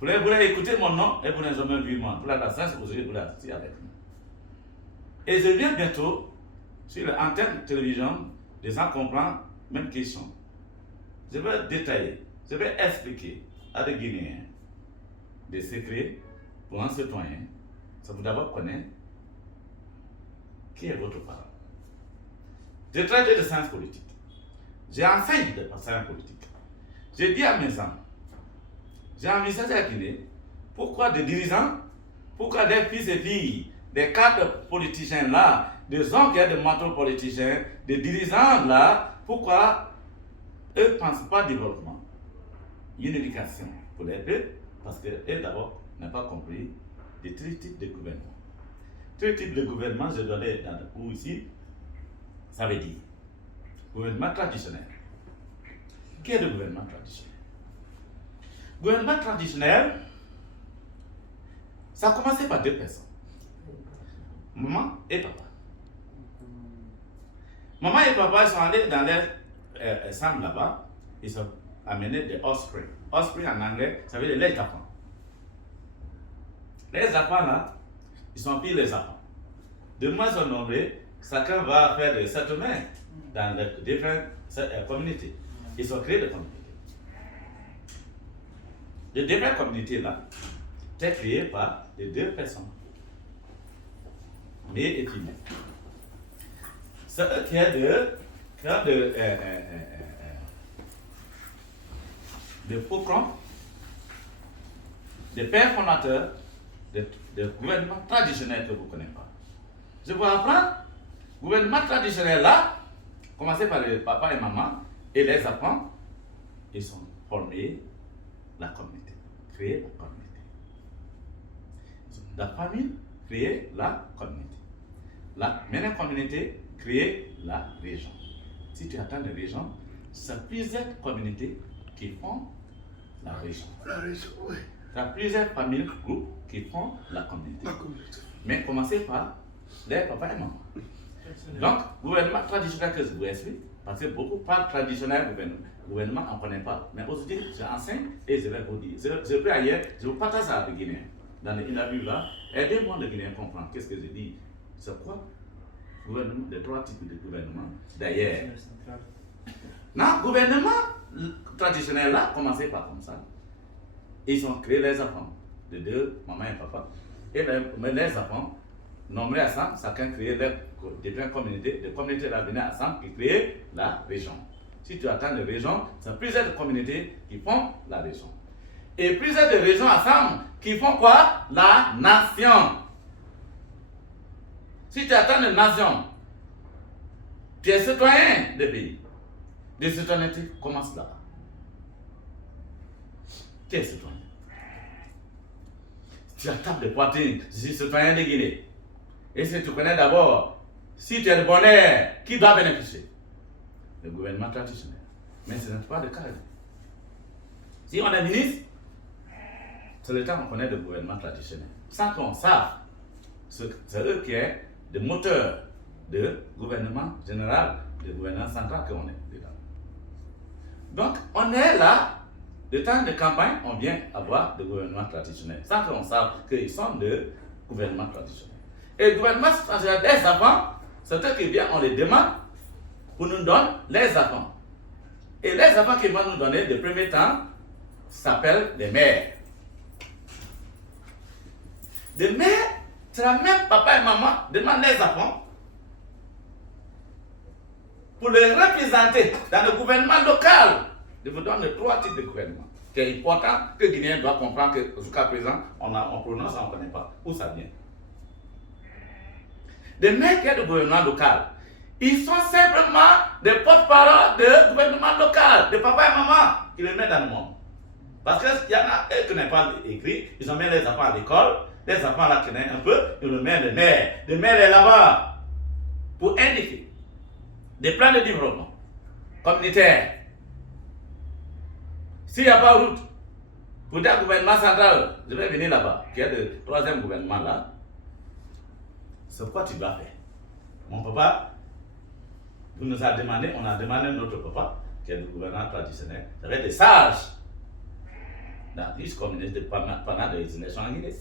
Vous voulez écouter mon nom et vous n'avez jamais vu moi. Pour la science, vous voulez associer avec moi. Et je viens bientôt sur l'antenne de télévision, les gens comprennent même question. Je vais détailler, je vais expliquer à des Guinéens des secrets pour un citoyen. Ça vous d'abord connaître qui est votre parent. J'ai traité de sciences politiques. J'ai enseigné de sciences politiques. J'ai dit à mes enfants, j'ai envisagé à Guinée, pourquoi des dirigeants, pourquoi des fils et filles, des cadres politiciens là, des hommes qui ont des mentors politiciens, des dirigeants là, pourquoi eux ne pensent pas développement, une éducation pour les deux, parce qu'eux d'abord n'ont pas compris des trois types de gouvernement. Trois types de gouvernement, je donnais dans le cours ici, ça veut dire gouvernement traditionnel. Qui est le gouvernement traditionnel? Gouvernement traditionnel, ça a commencé par deux personnes. Maman et papa. Maman et papa ils sont allés dans leur chambre là-bas, ils sont amenés des offspring. Offspring en anglais, ça veut dire les enfants. Les enfants là, ils sont pris les enfants. De moins en moins, chacun va faire des settlements dans les différentes communautés. Ils ont créé des communautés. Les différentes communautés là, c'est créé par les deux personnes. Mère et femelle. C'est eux qui ont de proclams, des pères fondateurs, de gouvernements traditionnels que vous ne connaissez pas. Je vous apprends, gouvernement traditionnel là, commencez par les papas et maman, et les enfants, ils sont formés la communauté, créer la communauté. La famille, créer la communauté. La même communauté, créer la région. si tu attends les régions, c'est plusieurs communautés qui font la région. La région, oui. Il y a plusieurs familles, groupes qui font la communauté. La communauté. Mais commencez par les papas et maman. Donc, gouvernement traditionnel que je vous explique, parce que beaucoup parlent traditionnel gouvernement, on ne connaît pas. Mais aujourd'hui, j'enseigne et je vais vous dire. Je peux ailleurs, je vous partage ça avec les Guinéens. Dans les interviews là, aidez-moi les Guinéens à comprendre qu'est-ce que je dis. C'est quoi gouvernement, les trois types de gouvernement d'ailleurs. Non, gouvernement traditionnel là, commencez par comme ça. Ils ont créé les enfants de deux, maman et papa. Et les enfants, nombrés ensemble, chacun créait des communautés. Les communautés là venaient ensemble qui créaient la région. Si tu attends les régions, c'est plusieurs communautés qui font la région. Et plusieurs de régions ensemble qui font quoi? La nation. Si tu attends une nation, tu es citoyen du pays. La citoyenneté commence là. Tu es citoyen. Tu attends de poitrine, je suis citoyen de Guinée. Et si tu connais d'abord, si tu es le bonheur, qui doit bénéficier? Le gouvernement traditionnel. Mais ce n'est pas le cas. Si on est ministre, c'est le temps qu'on connaît le gouvernement traditionnel. Sans qu'on sache, c'est eux qui est le moteur de gouvernement général, de gouvernement central qu'on est dedans. Donc, on est là, le temps de campagne, on vient avoir le gouvernement traditionnel, sans qu'on sache qu'ils sont de gouvernement traditionnel. Et le gouvernement traditionnel des enfants, c'est eux qui viennent, on les demande pour nous donner les enfants. Et les enfants qu'ils vont nous donner, de premier temps, s'appellent les mères. Les mères, c'est la même papa et maman demandent les enfants pour les représenter dans le gouvernement local. Je vous donne les trois types de gouvernement. C'est important que les Guinéens doivent comprendre que jusqu'à présent, on prononce, on ne connaît pas où ça vient. Les mecs qui sont du gouvernement local, ils sont simplement des porte-parole du gouvernement local, de papa et maman qui les mettent dans le monde. Parce qu'il y en a eux qui n'ont pas écrit, ils ont mis les enfants à l'école, les enfants là qui connaissent un peu, ils le mettent le maire. Le maire est là-bas pour indiquer des plans de développement communautaire. S'il n'y a pas de route, pour dire gouvernement central, je vais venir là-bas, qui est le troisième gouvernement là. C'est quoi tu dois faire? Mon papa, vous nous a demandé, on a demandé à notre papa, qui est le gouvernement traditionnel, d'être des sages dans les communautés pendant les élections en Guinée.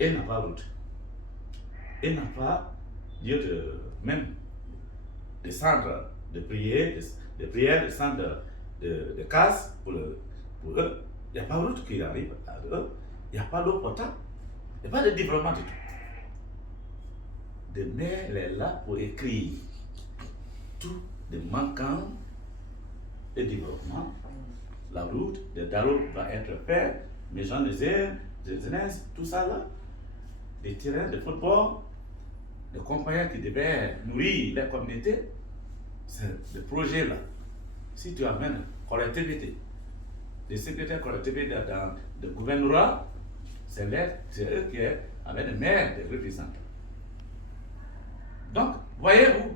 Il n'a pas de route. Il n'a pas lieu de même des centres de prière, des centres de cases pour eux. Il n'y a pas de route qui arrive à eux. Il n'y a pas d'eau potable. Il n'y a pas de développement du tout. Le maire est là pour écrire tout les manquants de développement. La route de Daro va être faite, maison des airs, des jeunesse, tout ça là. Des terrains de football, des compagnies qui devaient nourrir les communautés. C'est le projet là. Si tu amènes collectivité, les secrétaires collectivités dans le gouvernorat, c'est eux qui amènent les maires, les représentants. Donc, voyez-vous,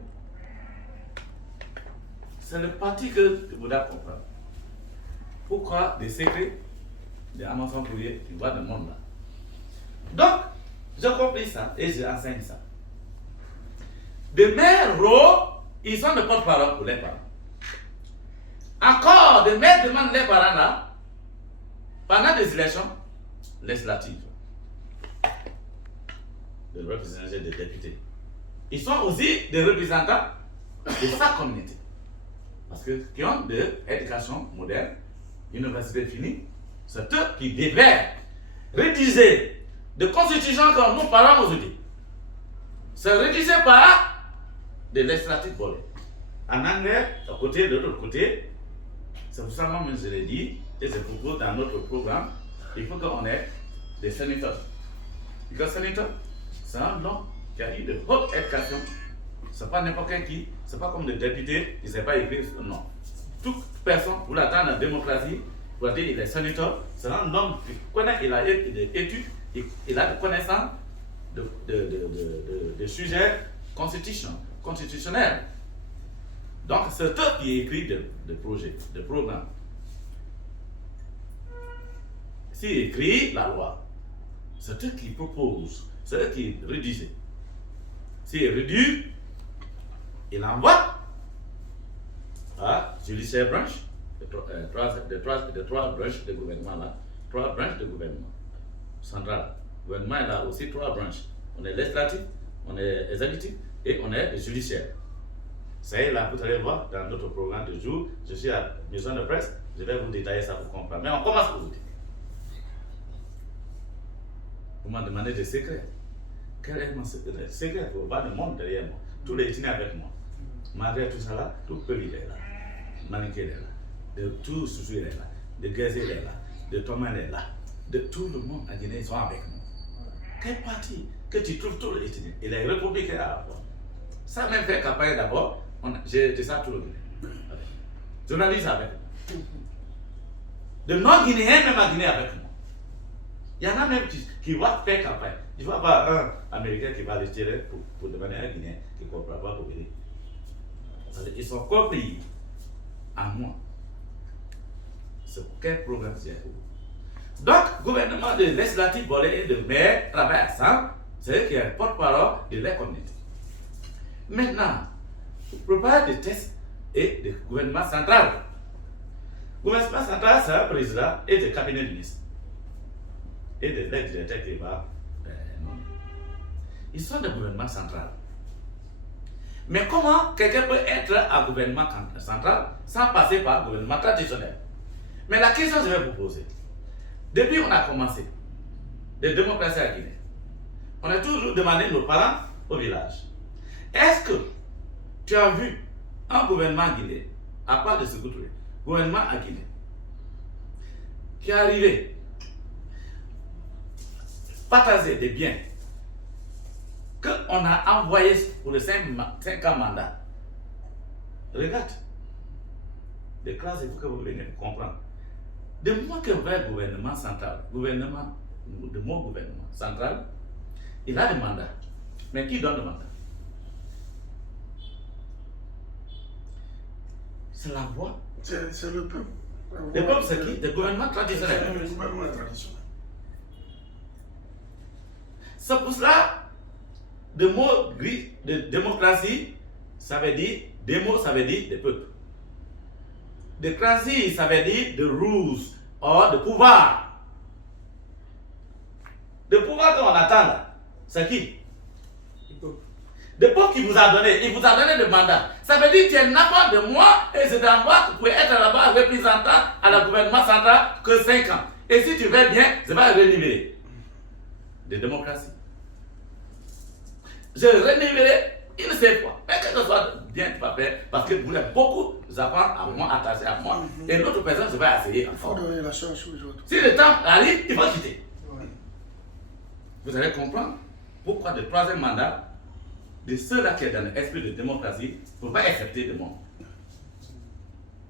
c'est le parti que vous devez comprendre. Pourquoi des secrets de Amazon Courrier qui voient le monde là. Donc, j'ai compris ça et j'enseigne ça. Des maires rôles, ils sont de porte-parole pour les parents. Encore, des maires demandent les parents là, pendant des élections législatives, de représenter des députés. Ils sont aussi des représentants de sa communauté. Parce que qui ont de l'éducation moderne, université finie, c'est eux qui devaient rédiger des constitutions que nous parlons aujourd'hui. C'est rédigé par des législatifs volés. En anglais, d'un côté, de l'autre côté, c'est pour ça que je l'ai dit, et je propose dans notre programme, il faut qu'on ait des sénateurs. Parce que sénateur, c'est un homme qui a eu de haute éducation. Ce n'est pas n'importe qui, ce n'est pas comme des députés, ils ne savent pas écrire, non. Toute personne, pour l'attendre la démocratie, pour dire qu'il est sénateur, c'est un homme qui connaît, il a des études, il a des connaissances de sujets constitutionnels. Donc, c'est eux qui écrit des projets, des programmes. S'il écrit la loi, c'est eux qui proposent, c'est eux qui rédigent. S'il rédige, il envoie à judiciaire branche, les trois branches de gouvernement là, 3 branches de gouvernement central. Le gouvernement il a aussi 3 branches. On est législatif, on est exécutif et on est judiciaire. C'est là, vous allez voir dans notre programme de jour, je suis à la maison de presse, je vais vous détailler ça pour comprendre. Mais on commence par vous dire. Vous m'avez demandé des secrets. Quel est mon secret pour voir le monde derrière moi? Tous les itinéraires avec moi. Malgré tout ça là, tout le peuple est là. Maniqué est là. De tout Soussou est là. De Gazé est là. De Thomas est là. De tout le monde en Guinée, ils sont avec nous. Quel parti que tu trouves tous les itinéraires? Et les républicains à la fois. Ça même fait campagne d'abord, j'ai dit ça tout le Guinée. Journaliste avec nous. De non-Guinéens même en Guinée avec nous. Il y en a même qui vont faire campagne. Il va y avoir un Américain qui va les tirer pour demander à un Guinéen qui ne comprend pas pour venir. Ils sont compris à moi. C'est quel programme c'est? Donc, gouvernement de législatif volé et de maire travaille ensemble. C'est eux qui est porte-parole de la communauté. Maintenant, préparer des tests et des gouvernements central. Le gouvernement central, c'est un président et des cabinets de ministres. Et des directeurs qui va nommer. Ils sont des gouvernements central. Mais comment quelqu'un peut être un gouvernement central sans passer par un gouvernement traditionnel? Mais la question que je vais vous poser. Depuis qu'on a commencé la démocratie à Guinée, on a toujours demandé nos parents au village. Est-ce que tu as vu un gouvernement guinéen, à part de ce gouvernement à Guinée, qui est arrivé partager des biens qu'on a envoyés pour les 5 ans mandat? Regarde, les classes, il faut que vous veniez comprendre. De moi que vrai gouvernement central, de mon gouvernement central, il a des mandats. Mais qui donne le mandat? C'est la voix. C'est le peuple. Le peuple, c'est qui? Le gouvernement traditionnel. Le gouvernement traditionnel. C'est pour cela, le mot gris de démocratie, ça veut dire, démo, ça veut dire des peuples. Démocratie, ça veut dire de rules, or de pouvoir. Le pouvoir qu'on attend là, c'est qui? Le peuple qui vous a donné, il vous a donné le mandat. Ça veut dire qu'il n'a pas de moi, et c'est dans moi que vous pouvez être là-bas représentant à la gouvernement central que 5 ans. Et si tu veux bien, je vais renouveler. De démocratie. Je renouveler une seule fois. Mais que ce soit bien parfait, parce que vous voulez beaucoup apprendre à moi, attacher à moi. Et l'autre personne, je vais essayer encore. Il faut donner la chance aux autres. Si le temps arrive, il faut quitter. Vous allez comprendre pourquoi le 3e mandat de ceux-là qui sont dans l'esprit de démocratie ne vont pas accepter de moi.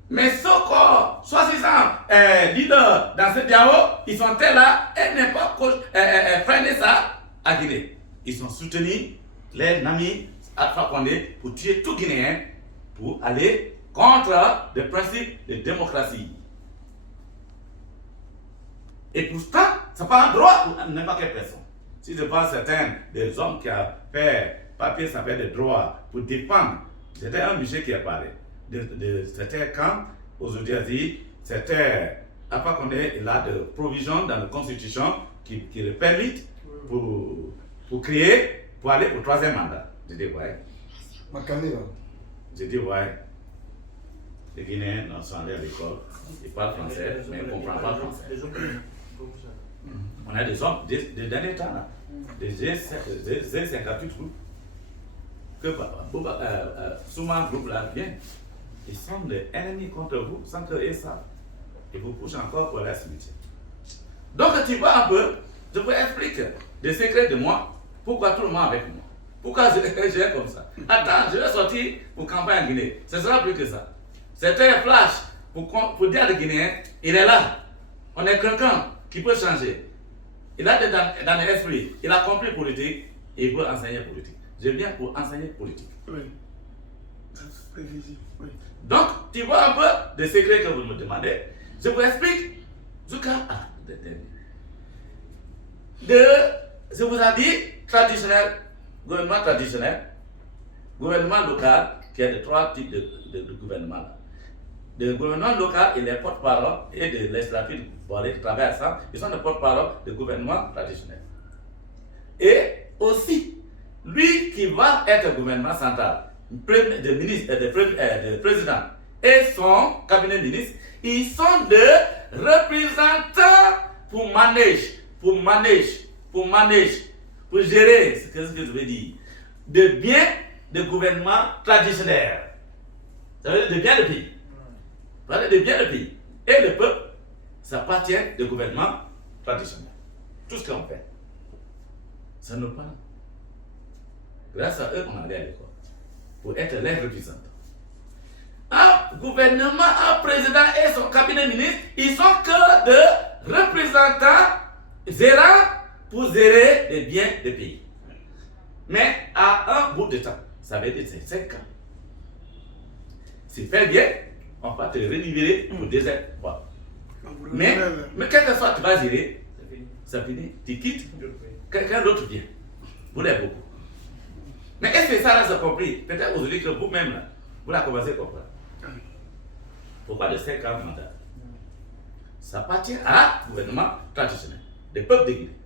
Mais ceux qui, soi-disant leaders dans ce dialogue, ils sont là et n'ont pas freiner ça à Guinée. Ils sont soutenus, les amis Alpha Condé, pour tuer tout Guinéen, pour aller contre le principe de démocratie. Et pourtant, ce n'est pas un droit pour n'importe quelle personne. Si je pense certains des hommes qui ont fait papier, ça fait des droits pour défendre, c'était un monsieur qui a parlé de certains camps, aujourd'hui a dit, c'était Alpha Condé, il a de provisions dans la constitution qui le permettent pour créer, pour aller au 3e mandat. Je dis, ouais. Je dis, ouais. Les Guinéens sont allés à l'école, ils parlent français, mais ils ne comprennent pas français. On a des hommes, des derniers temps là, des G58 groupes, que souvent groupe là vient, ils sont des ennemis contre vous sans qu'ils savent. Ils vous poussent encore pour la cimetière. Donc tu vois un peu, je vous explique des secrets de moi, pourquoi tout le monde avec moi. Pourquoi j'ai comme ça. Attends, je vais sortir pour campagne en Guinée. Ce sera plus que ça. C'était un flash pour dire aux Guinéens, il est là. On est quelqu'un qui peut changer. Il a dans l'esprit, il a compris politique et il veut enseigner politique. Je viens pour enseigner politique. Oui. Prévisible, oui. Donc, tu vois un peu des secrets que vous me demandez. Je vous explique. Je vous ai dit traditionnel, gouvernement traditionnel, gouvernement local, qui a de 3 types de gouvernement. Le gouvernement local, il est porte-parole et de l'extraction pour aller travailler à ça. Ils sont les porte-parole du gouvernement traditionnel. Et aussi, lui qui va être gouvernement central, de président et son cabinet ministre, ils sont des représentants pour gérer, c'est ce que je veux dire, de biens de gouvernement traditionnel. Ça veut dire de biens de pays. Ça veut dire de biens de pays. Et le peuple, ça appartient au gouvernement traditionnel. Tout ce qu'on fait, ça nous parle. Grâce à eux, on allait à l'école pour être les représentants. Un gouvernement, un président et son cabinet ministre, ils sont que de représentants gérants pour gérer les biens du pays. Mais à un bout de temps, ça veut dire 5 ans. Si tu fais bien, on va te renouveler pour 2 ans. Voilà. Mais quel que soit tu vas gérer, ça finit, tu quittes, quelqu'un d'autre vient. Vous l'avez beaucoup. Mais est-ce que ça, là, c'est compris? Peut-être aujourd'hui que vous-même, là, vous l'avez commencé à comprendre. Pourquoi de 5 ans mandat? Ça appartient à gouvernement traditionnel, des peuples de Guinée,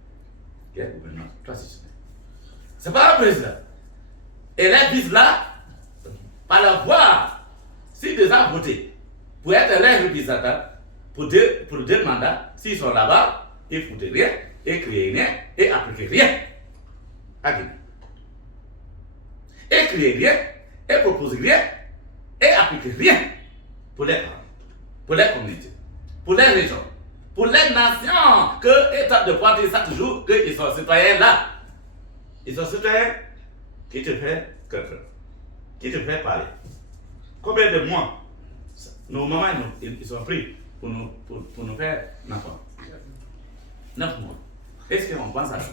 qui est un gouvernement traditionnel. Ce n'est pas un président. Et les vice là, par la voix, si des gens ont voté pour être les représentants, pour 2 mandats, s'ils sont là-bas, ils ne foutent rien, et créent rien, et appliquent rien à Guinée. Et créer rien, et proposer rien, et appliquer rien pour les parents, pour les communautés, pour les régions, pour les nations, que étape de pointer ça toujours, qu'ils sont citoyens là. Ils sont citoyens qui te fait quelqu'un, qui te fait parler. Combien de mois nos mamans ils sont pris pour nous faire n'importe 9 mois. Est-ce qu'on pense à ça?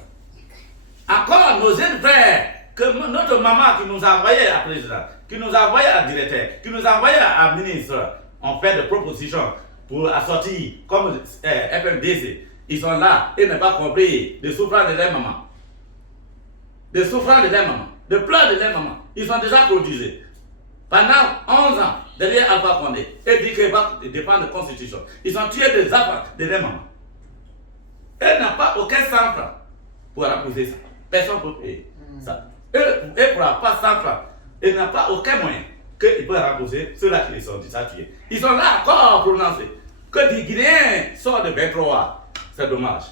Encore nos jeunes frères, que notre maman qui nous a envoyé à président, qui nous a envoyé à directeur, qui nous a envoyé à ministre, ont fait des propositions pour assortir comme FMDC. Ils sont là et n'ont pas compris de souffrance de leur maman. De souffrance de leur maman, de pleurs de leur maman. Ils sont déjà produits. Pendant 11 ans, derrière Alpha Condé, et dit qu'il va défendre la Constitution. Ils ont tué des enfants de leur maman. Elle n'a pas aucun 100 francs pour rapporter ça. Personne ne peut payer ça. Elle ne pourra pas 100 francs. Elle n'a pas aucun moyen qu'ils peuvent rembourser ceux-là qui les sont déjà tués. Ils sont là encore prononcés. Que des Guinéens sortent de 23. C'est dommage.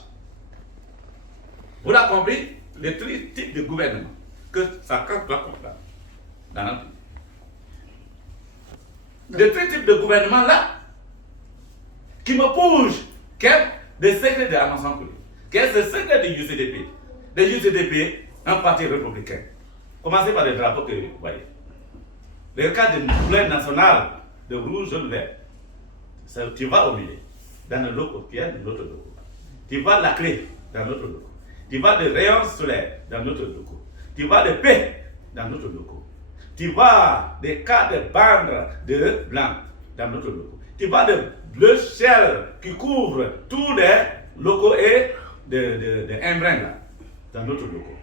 Vous l'avez compris? Les 3 types de gouvernement que ça doit comprendre dans notre pays. Les 3 types de gouvernement là qui me bougent, qu'est des secrets de Amazon Koulé, qu'est le secret du UCDP. Le UCDP, un parti républicain. Commencez par le drapeau que vous voyez. Le cas de couleur nationale, de rouge, jaune, vert. Tu vas au milieu, dans le loco, qui est notre loco. Tu vas la clé dans notre loco. Tu vas de rayons solaires dans notre loco. Tu vas de paix dans notre loco. Tu vas des cas de bandes de blanc dans notre loco. Tu vas de bleu ciel qui couvre tous les locaux et de embrun là, dans notre loco.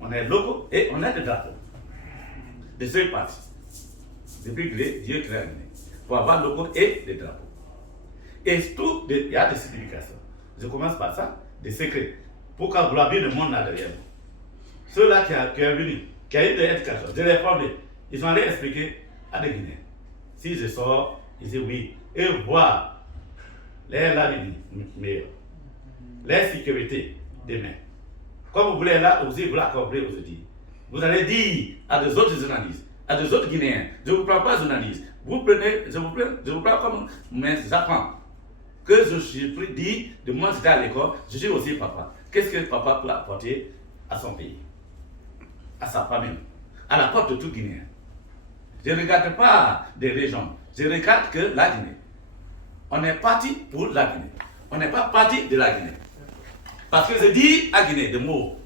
On est loco et on a des drapeaux. De ces parties. Depuis que Dieu crée l'année. Pour avoir locaux et des drapeaux. Et tout, il y a des significations. Je commence par ça, des secrets. Pour qu'on voit bien le monde là derrière nous. Ceux-là qui sont venus, qui ont eu de l'éducation, de les former, ils ont allé expliquer à des Guinéens. Si je sors, ils disent oui. Et voir les meilleurs, les sécurités demain. Comme vous voulez là, vous l'avez compris aujourd'hui. Vous allez dire à des autres journalistes, à des autres Guinéens, je ne vous prends pas journaliste. Vous prenez, je vous prends comme mes enfants. Que je suis dit, de moi j'étais à l'école, je suis aussi papa. Qu'est-ce que papa peut apporter à son pays, à sa famille, à la porte de tout Guinéen? Je ne regarde pas des régions, je regarde que la Guinée. On est parti pour la Guinée. On n'est pas parti de la Guinée. Parce que je dis à Guinée des mots.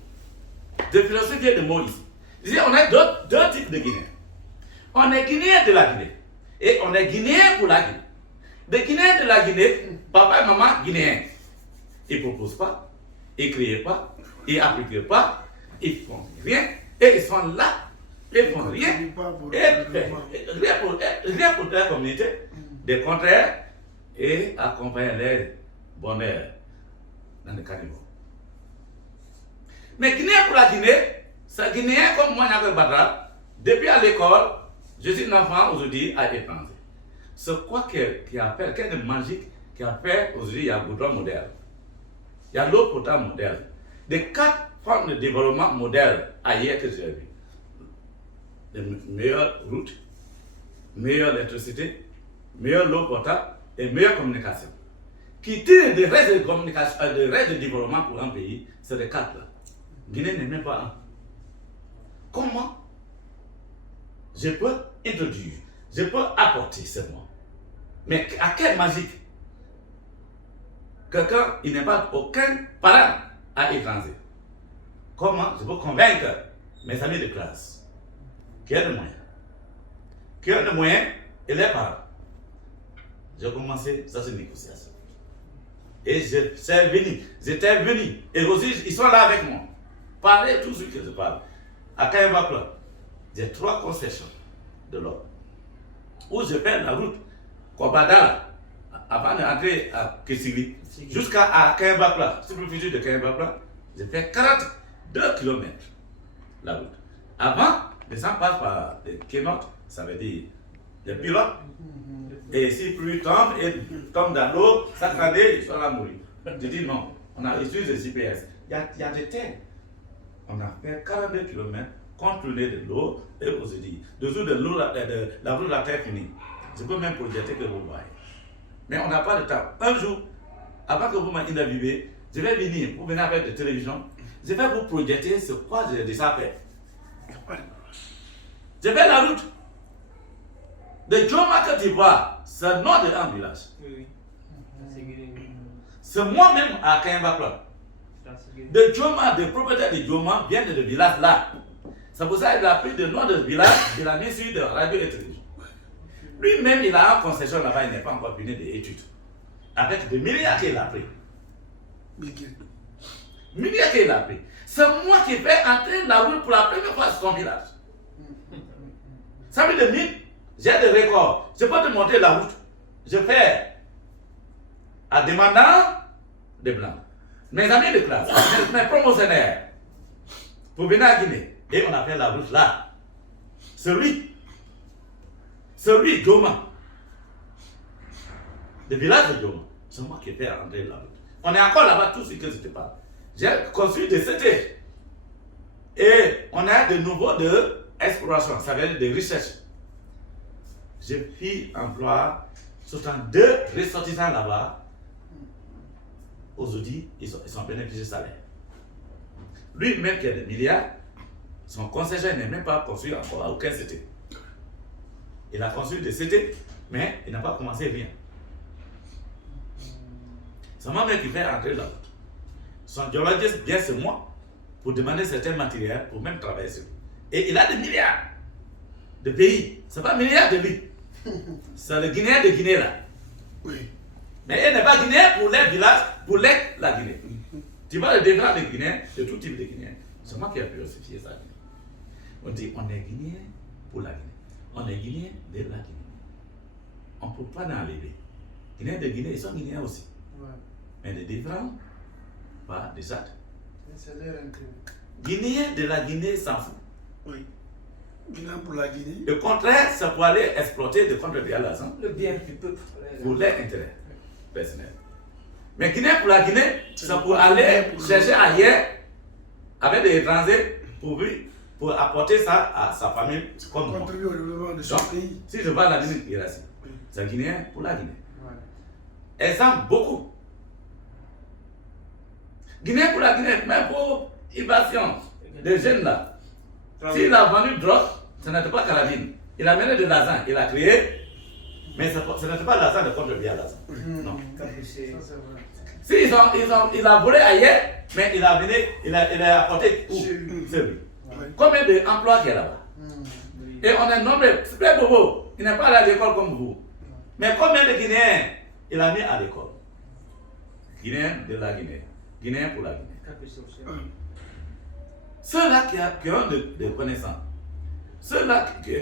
De philosophie de mots ici. Je dis, on a deux types de Guinéens. On est Guinéen de la Guinée. Et on est Guinéen pour la Guinée. Des Guinéens de la Guinée, papa et maman guinéens. Ils ne proposent pas, ils ne créent pas, ils n'appliquent pas, ils ne font rien. Et ils sont là, ils ne font rien. Rien pour la communauté. Des contraires et accompagner les bonheurs dans le caniveau. Mais Guinéen pour la Guinée, c'est Guinéen comme moi, depuis à l'école, je suis un enfant aujourd'hui à l'étranger. C'est quoi qui a fait, quel de magique qui a fait aujourd'hui, il y a un goudron modèle, il y a l'eau potable modèle, des 4 formes de développement modèle ailleurs que j'ai vu. Les meilleures routes, meilleure électricité, meilleure l'eau potable et meilleure communication. Qui tire des restes de communication, des restes de développement pour un pays, c'est les 4 là. Guinée n'est même pas un. Comment je peux introduire, je peux apporter ce mot? Mais à quelle magique? Quelqu'un, il n'est pas aucun parent à étranger. Comment je peux convaincre mes amis de classe qui ont des moyens, et les parents? J'ai commencé, ça c'est une négociation. Et j'étais venu, et aussi ils sont là avec moi. Parlez tout ce que je parle. À Kayambakla, j'ai 3 concessions de l'eau. Où je fais la route Kobadala, avant d'entrer à Kessili, jusqu'à Kayambakla, superficie de Kayambakla, j'ai fait 42 km la route. Avant, les gens passent par les kénotes, ça veut dire les pilotes. Et si pluie tombe et tombe dans l'eau, ça crée, ils sont là mourir. Je dis non, on a utilisé le GPS. Il y a des terres. On a fait 42 km, contrôler de l'eau, et on se dit, dessous de l'eau, la route de la terre finie. Je peux même projeter que vous voyez. Mais on n'a pas de temps. Un jour, avant que vous m'interviewez, je vais venir pour venir avec des télévisions. Je vais vous projeter ce quoi j'ai déjà fait. Je fais la route. De Djoma que tu vois, c'est le nom d'un village. Oui. C'est moi-même à Kayambakla. De Djoma, des propriétaires de Djoma viennent de ce village-là. C'est pour ça qu'il a pris le nom de village, il a mis sur de radio et télévision. Lui-même, il a une concession là-bas, il n'est pas encore fini des études. Avec des milliards qu'il a pris. Milliards qu'il a pris. C'est moi qui fais entrer la route pour la première fois sur son village. Ça veut dire, j'ai des records. Je peux te montrer la route. Je fais en demandant des blancs. Mes amis de classe, mes promotionnaires, pour venir à Guinée. Et on a fait la route là. Celui, Djoma. Le village de Djoma. C'est moi qui ai fait entrer la route. On est encore là-bas, tout ce que je te parle. J'ai construit des cités. Et on a de nouveaux d'exploration, ça veut dire de recherche. J'ai fait emploi 62 ressortissants là-bas. Aujourd'hui, ils sont bénéficiaires de salaire. Lui-même qui a des milliards, son concession n'est même pas construit encore à aucun cité. Il a construit des cités, mais il n'a pas commencé rien. C'est moi-même qui fait entrer la route. Son géologiste vient sur moi pour demander certains matériels pour même travailler sur lui. Et il a des milliards de pays. Ce n'est pas milliards de lui. C'est le Guinéen de Guinée là. Oui. Mais il n'est pas Guinéen pour les villages, pour la Guinée. Tu vois le développement des Guinéens, de tout type de Guinéens. C'est moi qui ai philosophé ça. On dit on est Guinéen pour la Guinée. On est Guinéen de la Guinée. On ne peut pas l'enlever. Guinéens de Guinée, ils sont Guinéens aussi. Ouais. Mais les différents, pas des autres. C'est leur intérêt. Guinéens de la Guinée s'en fout. Oui. Guinée pour la Guinée. Le contraire, c'est pour aller exploiter de contre-bien l'argent Le bien du peuple. pour leurs intérêts personnels. Mais Guinée pour la Guinée, c'est pour aller chercher ailleurs avec des étrangers pour apporter ça à sa famille comme moi. Contribuer au développement de son Donc, pays. si je parle de la Guinée, c'est Guinéen pour la Guinée. Ouais. Elles aiment beaucoup. Guinée pour la Guinée, mais pour évasion des jeunes là. S'il a vendu drogue, ce n'était pas carabine. Il a mené de l'argent, il a créé, mais ce n'était pas l'argent de contre-bien l'argent. Non. Ça, c'est vrai. Si il a volé ailleurs, mais il a mené, il a apporté où? Chez lui. C'est lui. Oui. Combien d'emplois qu'il y a là-bas? Et on est nombreux. C'est pas Bobo. Il n'est pas allé à l'école comme vous. Mais combien de Guinéens il a mis à l'école? Guinéens de la Guinée. Guinéens pour la Guinée. Ceux-là qui ont des connaissances, ceux-là qui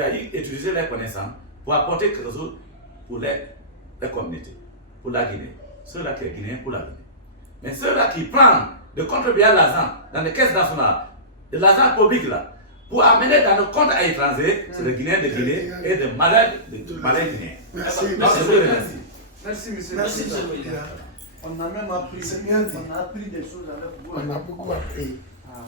ont utilisé les connaissances pour apporter quelque chose pour les communautés, pour la Guinée. Ceux-là qui sont Guinéens pour la Guinée. Mais ceux-là qui prennent de contribuer à l'argent dans les caisses nationales, de l'argent public là, pour amener dans nos comptes à l'étranger, c'est les Guinéens de Guinée et des malades guinéens. Merci. Donc, je vous remercie. Merci, monsieur. Merci, le Président. monsieur. On a même appris, C'est bien dit. on a appris des choses avec vous. On a beaucoup appris. Ah,